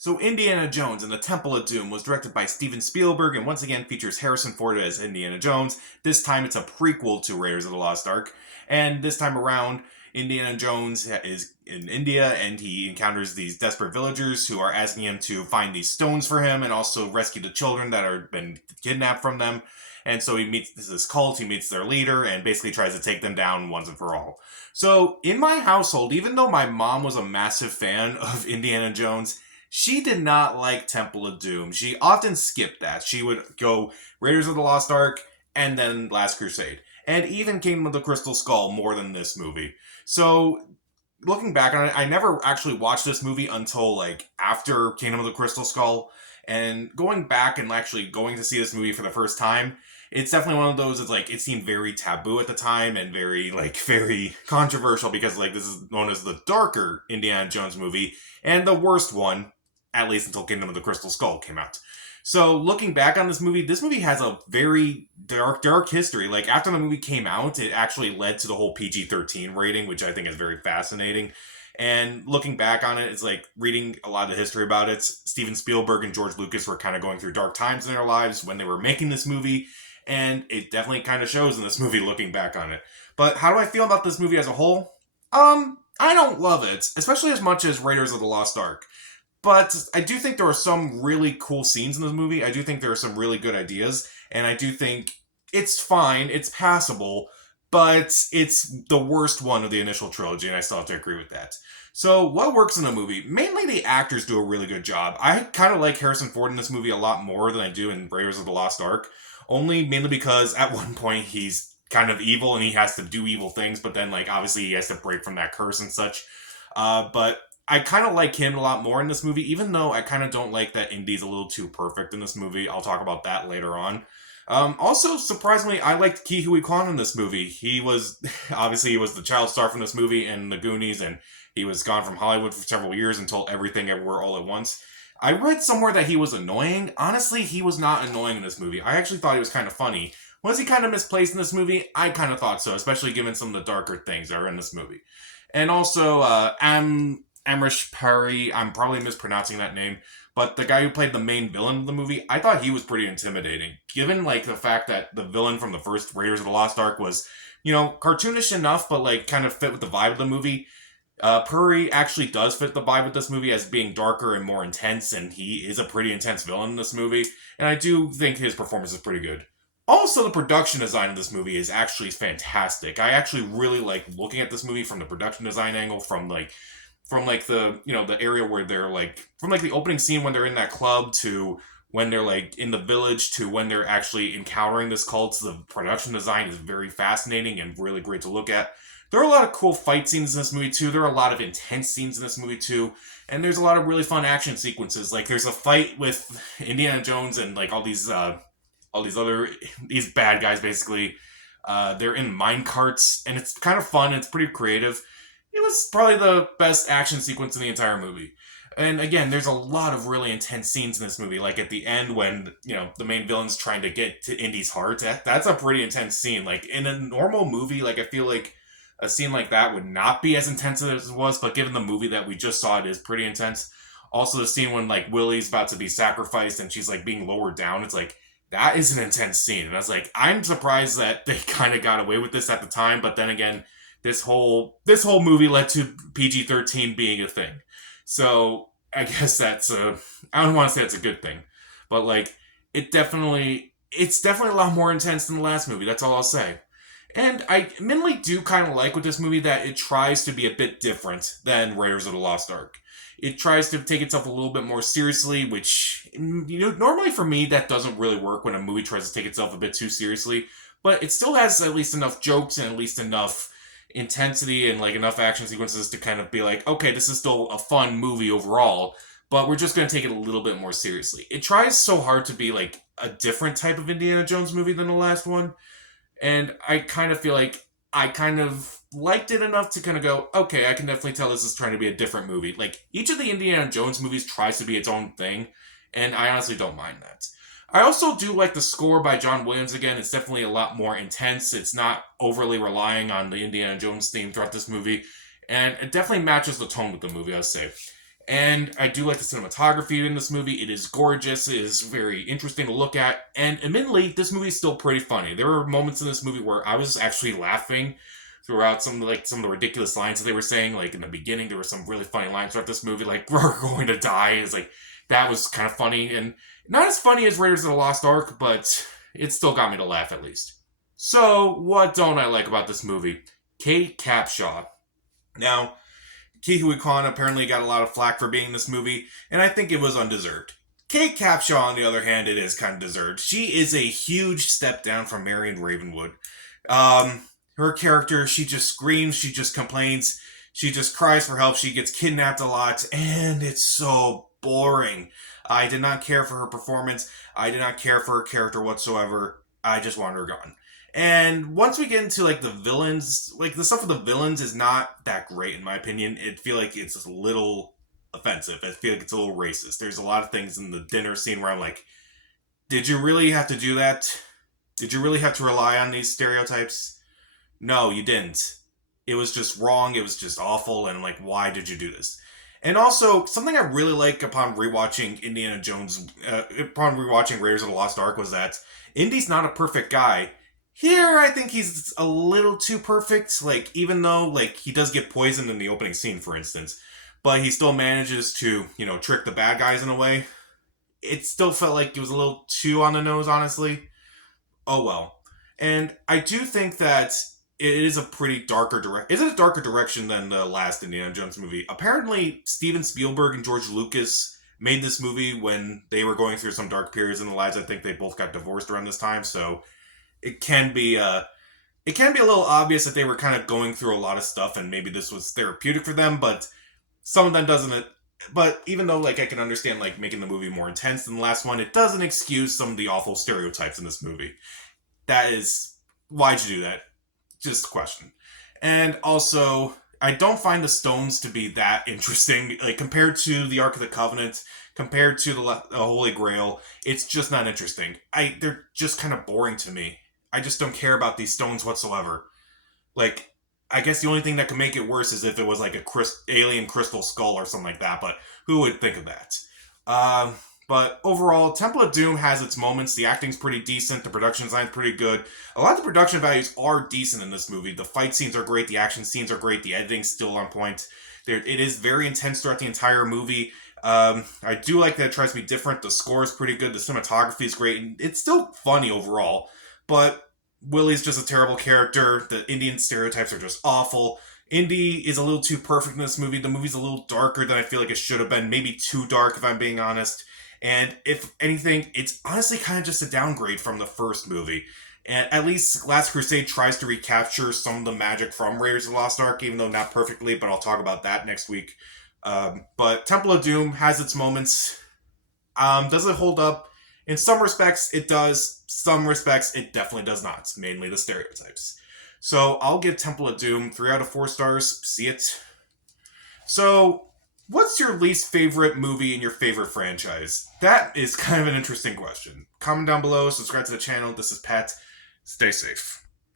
So Indiana Jones and the Temple of Doom was directed by Steven Spielberg and once again features Harrison Ford as Indiana Jones. This time it's a prequel to Raiders of the Lost Ark. And this time around, Indiana Jones is in India and he encounters these desperate villagers who are asking him to find these stones for him and also rescue the children that are been kidnapped from them. And so he meets this cult, he meets their leader, and basically tries to take them down once and for all. So in my household, even though my mom was a massive fan of Indiana Jones, she did not like Temple of Doom. She often skipped that. She would go Raiders of the Lost Ark and then Last Crusade. And even Kingdom of the Crystal Skull more than this movie. So, looking back on it, I never actually watched this movie until like after Kingdom of the Crystal Skull. And going back and actually going to see this movie for the first time, it's definitely one of those. It's like it seemed very taboo at the time and very controversial because like this is known as the darker Indiana Jones movie and the worst one, at least until Kingdom of the Crystal Skull came out. So looking back on this movie has a very dark history. Like after the movie came out, it actually led to the whole PG-13 rating, which I think is very fascinating. And looking back on it, it's like reading a lot of history about it. Steven Spielberg and George Lucas were kind of going through dark times in their lives when they were making this movie, and it definitely kind of shows in this movie looking back on it. But how do I feel about this movie as a whole? I don't love it, especially as much as Raiders of the Lost Ark. But I do think there are some really cool scenes in this movie. I do think there are some really good ideas. And I do think it's fine. It's passable. But it's the worst one of the initial trilogy. And I still have to agree with that. So what works in the movie? Mainly the actors do a really good job. I kind of like Harrison Ford in this movie a lot more than I do in Raiders of the Lost Ark. Mainly because at one point he's kind of evil and he has to do evil things. But then like obviously he has to break from that curse and such. But I kind of like him a lot more in this movie, even though I kind of don't like that Indy's a little too perfect in this movie. I'll talk about that later on. Also, surprisingly, I liked Ke Huy Quan in this movie. He was, obviously, he was the child star from this movie and The Goonies, and he was gone from Hollywood for several years until Everything Everywhere All at Once. I read somewhere that he was annoying. Honestly, he was not annoying in this movie. I actually thought he was kind of funny. Was he kind of misplaced in this movie? I kind of thought so, especially given some of the darker things that are in this movie. And also, Amrish Puri, I'm probably mispronouncing that name, but the guy who played the main villain of the movie, I thought he was pretty intimidating. Given, like, the fact that the villain from the first Raiders of the Lost Ark was, cartoonish enough, but, like, kind of fit with the vibe of the movie, Puri actually does fit the vibe of this movie as being darker and more intense, and he is a pretty intense villain in this movie, and I do think his performance is pretty good. Also, the production design of this movie is actually fantastic. I actually really like looking at this movie from the production design angle, from the the area where they're like from like the opening scene when they're in that club to when they're like in the village to when they're actually encountering this cult. The production design is very fascinating and really great to look at. There are a lot of cool fight scenes in this movie too. There are a lot of intense scenes in this movie too, and there's a lot of really fun action sequences. Like there's a fight with Indiana Jones and like these bad guys basically. They're in mine carts and it's kind of fun. It's pretty creative. It was probably the best action sequence in the entire movie. And again, there's a lot of really intense scenes in this movie. Like at the end when, the main villain's trying to get to Indy's heart. That's a pretty intense scene. Like in a normal movie, like I feel like a scene like that would not be as intense as it was, but given the movie that we just saw, it is pretty intense. Also the scene when like Willie's about to be sacrificed and she's like being lowered down, it's like that is an intense scene. And I was like, I'm surprised that they kind of got away with this at the time, but then again, this whole movie led to PG-13 being a thing. So I guess I don't want to say that's a good thing, but like it's definitely a lot more intense than the last movie. That's all I'll say. And I mainly do kind of like with this movie that it tries to be a bit different than Raiders of the Lost Ark. It tries to take itself a little bit more seriously, which, normally for me that doesn't really work when a movie tries to take itself a bit too seriously. But it still has at least enough jokes and at least enough intensity and like enough action sequences to kind of be like, okay, this is still a fun movie overall, but we're just going to take it a little bit more seriously. It tries so hard to be like a different type of Indiana Jones movie than the last one, and I kind of feel like I kind of liked it enough to kind of go, okay, I can definitely tell this is trying to be a different movie. Like each of the Indiana Jones movies tries to be its own thing, and I honestly don't mind that. I also do like the score by John Williams again. It's definitely a lot more intense. It's not overly relying on the Indiana Jones theme throughout this movie. And it definitely matches the tone with the movie, I'd say. And I do like the cinematography in this movie. It is gorgeous. It is very interesting to look at. And admittedly, this movie is still pretty funny. There were moments in this movie where I was actually laughing throughout some of the ridiculous lines that they were saying. Like in the beginning, there were some really funny lines throughout this movie, like "we're going to die." It's like that was kind of funny, and not as funny as Raiders of the Lost Ark, but it still got me to laugh at least. So, what don't I like about this movie? Kate Capshaw. Now, Ke Huy Quan apparently got a lot of flack for being in this movie, and I think it was undeserved. Kate Capshaw, on the other hand, it is kind of deserved. She is a huge step down from Marion Ravenwood. Her character, she just screams, she just complains, she just cries for help, she gets kidnapped a lot, and it's so boring. I did not care for her performance. I did not care for her character whatsoever. I just wanted her gone. And once we get into the villains, the stuff with the villains is not that great in my opinion. I feel like it's a little offensive. I feel like it's a little racist. There's a lot of things in the dinner scene where I'm like, did you really have to do that? Did you really have to rely on these stereotypes? No, you didn't. It was just wrong. It was just awful. And why did you do this? And also, something I really like upon rewatching upon rewatching Raiders of the Lost Ark was that Indy's not a perfect guy. Here, I think he's a little too perfect. Even though, he does get poisoned in the opening scene, for instance, but he still manages to, trick the bad guys in a way. It still felt like it was a little too on the nose, honestly. Oh well. And I do think that it is a pretty darker direction. Is it a darker direction than the last Indiana Jones movie? Apparently, Steven Spielberg and George Lucas made this movie when they were going through some dark periods in their lives. I think they both got divorced around this time, so it can be a little obvious that they were kind of going through a lot of stuff, and maybe this was therapeutic for them. But some of them doesn't. But even though I can understand making the movie more intense than the last one, it doesn't excuse some of the awful stereotypes in this movie. That is, why'd you do that? Just a question. And also, I don't find the stones to be that interesting. Compared to the Ark of the Covenant, compared to the Holy Grail, it's just not interesting. They're just kind of boring to me. I just don't care about these stones whatsoever. I guess the only thing that could make it worse is if it was a alien crystal skull or something like that, but who would think of that? But overall, Temple of Doom has its moments. The acting's pretty decent. The production design's pretty good. A lot of the production values are decent in this movie. The fight scenes are great. The action scenes are great. The editing's still on point. It is very intense throughout the entire movie. I do like that it tries to be different. The score is pretty good. The cinematography is great. And it's still funny overall. But Willie's just a terrible character. The Indian stereotypes are just awful. Indy is a little too perfect in this movie. The movie's a little darker than I feel like it should have been. Maybe too dark, if I'm being honest. And if anything, it's honestly kind of just a downgrade from the first movie. And at least Last Crusade tries to recapture some of the magic from Raiders of the Lost Ark, even though not perfectly, but I'll talk about that next week. But Temple of Doom has its moments. Does it hold up? In some respects, it does. Some respects, it definitely does not. Mainly the stereotypes. So I'll give Temple of Doom 3 out of 4 stars. See it. So, what's your least favorite movie in your favorite franchise? That is kind of an interesting question. Comment down below, subscribe to the channel. This is Pat. Stay safe.